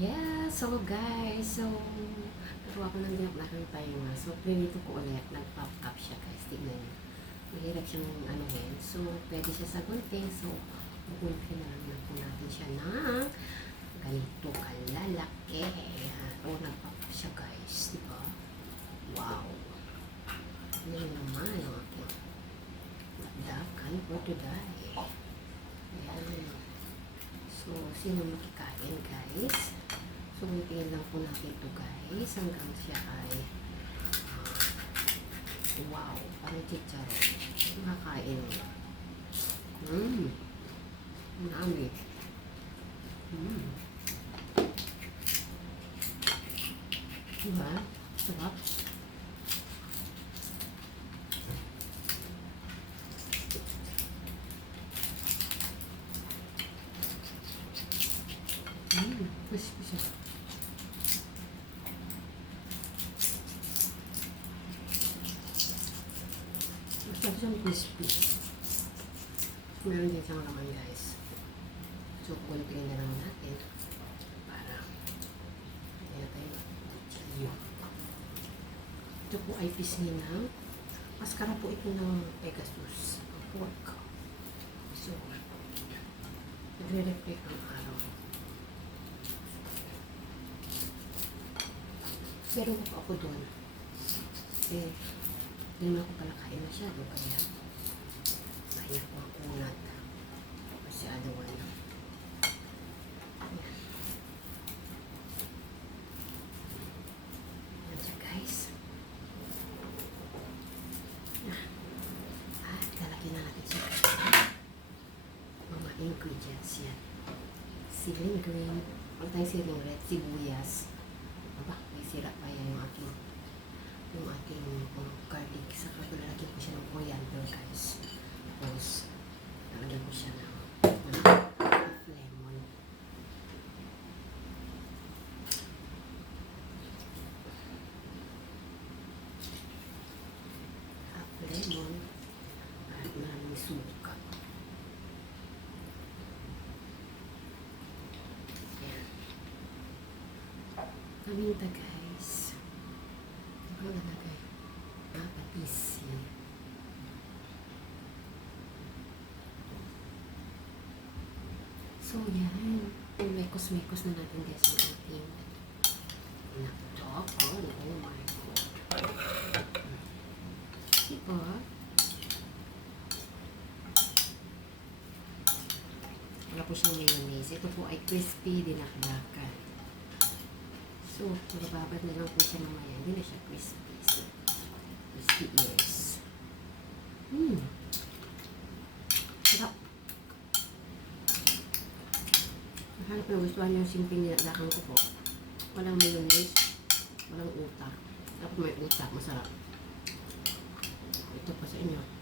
Yeah, so guys, so Pero ako nang dinakdakan tayo nga. So, pinito ko ulit. Nag-pop up siya guys. Tignan niyo. Mahirap siyang ano yan. So, pwede siya sa gunting. So, gugulpin na lang po natin siya ng ganito kalalaki. O, nag-pop up siya guys. Di ba? Wow. Yan naman ang aking dakdakan for today. Ayan. So, sino makikain guys? Hintayin lang po natin ito guys hanggang siya ay ah, wow, parang chicharon. Makakain mo. Mmm. Nami. Mmm. Diba? Sarap. Mmm, crispy siya. Masarap siyang crispy. Meron din siyang laman guys. So, kunting na lang natin para kaya tayo chilyo. Ito po ay pisngi ng maskara po ito ng Pegasus. Pork. So, nagre-reflect ang araw. Pero po ako doon. Eh, hindi naman ako pala kain masyado. Kaya, kaya ko ang kunat. Masyado wala. Ayan. Yan siya guys. Ah, ah, na natin siya. Mga ingredients yan. Siling green. Huwag tayong siling red. Sibuyas. Aba, may sira pa yan yung aking yung ating um, garlic. Saka ko lalagyan ko siya ng coriander guys. Tapos, lalagyan ko siya ng half lemon. Half lemon. At maraming suka. Ayan. Paminta guys. Ano nalagay? Patisi. So yan. Mekos-mekos na natin guys ang ating nakdokon. Oh my God. Diba? Wala po siyang mayonnaise. Ito po ay crispy dinakdakan. So, mababad na lang po siya mamaya. Hindi na siya crispy. So, crispy ears. Hmm. Sarap. Hanap na gustuhan yung simpleng nilalakan ko po. Walang mayonnaise. Walang utak. Tapos may utak. Masarap. Ito po sa inyo.